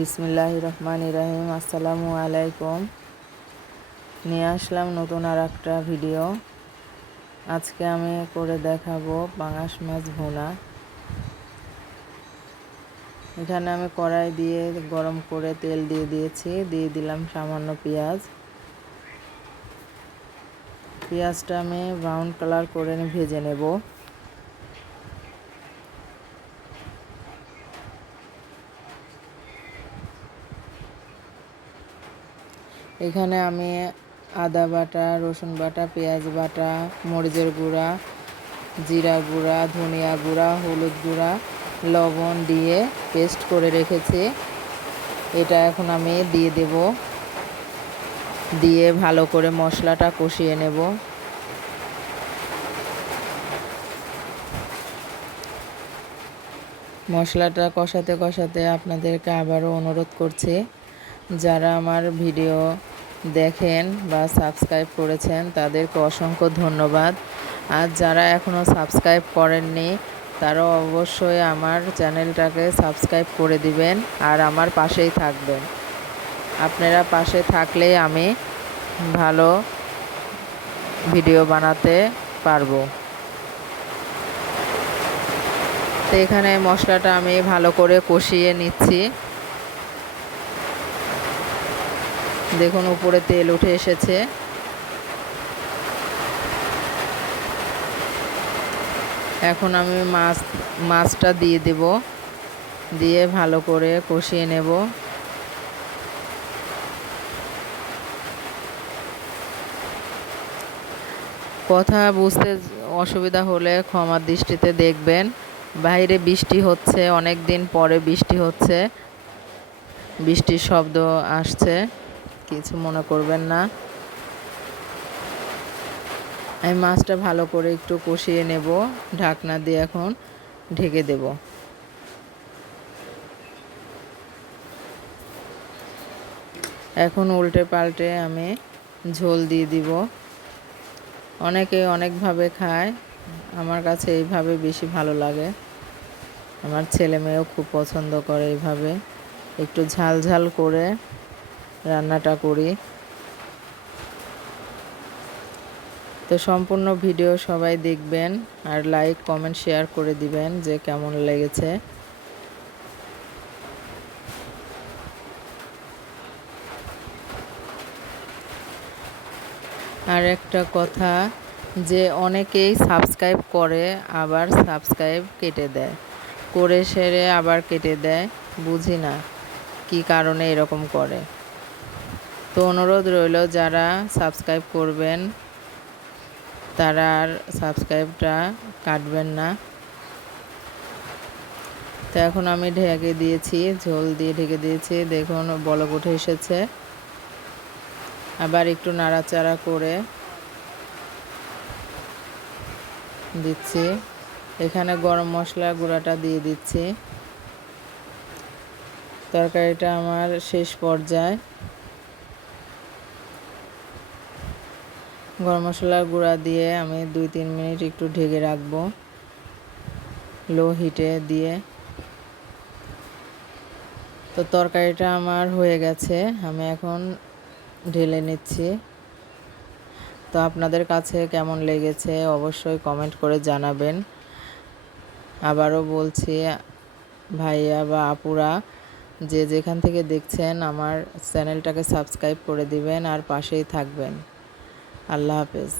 বিসমিল্লাহ রহমান ইরাহিম আসসালামু আলাইকুম। নিয়ে আসলাম নতুন আর একটা ভিডিও। আজকে আমি করে দেখাবো পাঙাশ মাছ ভুনা। এখানে আমি কড়াই দিয়ে গরম করে তেল দিয়ে দিয়েছি, দিয়ে দিলাম সামান্য পেঁয়াজ। পেঁয়াজটা আমি ব্রাউন কালার করে ভেজে নেব। এখানে আমি আদা বাটা, রসুন বাটা, পেঁয়াজ বাটা, মরিচের গুঁড়া, জিরা গুঁড়া, ধনিয়া গুঁড়া, হলুদ গুঁড়া, লবণ দিয়ে পেস্ট করে রেখেছি। এটা এখন আমি দিয়ে দেব। দিয়ে ভালো করে মশলাটা কষিয়ে নেব। মশলাটা কষাতে কষাতে আপনাদেরকে আবারও অনুরোধ করছি, যারা আমার ভিডিও দেখেন বা সাবস্ক্রাইব করেছেন, তাদেরকে অসংখ্য ধন্যবাদ। আর যারা এখনও সাবস্ক্রাইব করেননি, তারা অবশ্যই আমার চ্যানেলটাকে সাবস্ক্রাইব করে দিবেন আর আমার পাশেই থাকবেন। আপনারা পাশে থাকলেই আমি ভালো ভিডিও বানাতে পারব। তো এখানে মশলাটা আমি ভালো করে কষিয়ে নিচ্ছি। দেখুন, উপরে তেল উঠে এসেছে। এখন আমি মাছ, মাছটা দিয়ে দেব। দিয়ে ভালো করে কষিয়ে নেব। কথা বুঝতে অসুবিধা হলে ক্ষমার দৃষ্টিতে দেখবেন। বাইরে বৃষ্টি হচ্ছে অনেক দিন পরে বৃষ্টি হচ্ছে। বৃষ্টির শব্দ আসছে। কিছু মনে করবেন না। আমি মাছটা ভালো করে একটু কষিয়ে নেব, ঢাকনা দিয়ে এখন ঢেকে দেব। এখন উল্টে পাল্টে আমি ঝোল দিয়ে দিব। অনেকে অনেকভাবে খায়, আমার কাছে এইভাবে বেশি ভালো লাগে। আমার ছেলে মেয়েও খুব পছন্দ করে এইভাবে। একটু ঝাল ঝাল করে রান্নাটা করি। তো সম্পূর্ণ ভিডিও সবাই দেখবেন আর লাইক কমেন্ট শেয়ার করে দিবেন যে কেমন লেগেছে। আর একটা কথা, যে অনেকেই সাবস্ক্রাইব করে, আবার সাবস্ক্রাইব কেটে দেয়। করে সেরে আবার কেটে দেয়, বুঝি না কি কারণে এরকম করে। তো অনুরোধ রইল যারা সাবস্ক্রাইব করবেন, তারা আর সাবস্ক্রাইবটা কাটবেন না। তো এখন আমি ঢেকে দিয়েছি, ঝোল দিয়ে ঢেকে দিয়েছি। দেখুন, বলক উঠে এসেছে। আবার একটু নাড়াচাড়া করে দিচ্ছি। এখানে গরম মশলা গুঁড়াটা দিয়ে দিচ্ছি। তরকারিটা আমার শেষ পর্যায়ে। গরম মশলার গুঁড়া দিয়ে আমি দুই, তিন মিনিট একটু ঢেকে রাখব। লো হিটে দিয়ে। তো তরকারিটা আমার হয়ে গেছে, আমি এখন ঢেলে নিচ্ছি। তো আপনাদের কাছে কেমন লেগেছে অবশ্যই কমেন্ট করে জানাবেন। আবারও বলছি, ভাইয়া বা আপুরা, যে যেখান থেকে দেখছেন আমার চ্যানেলটাকে সাবস্ক্রাইব করে দিবেন আর পাশেই থাকবেন। আল্লাহ হাফেজ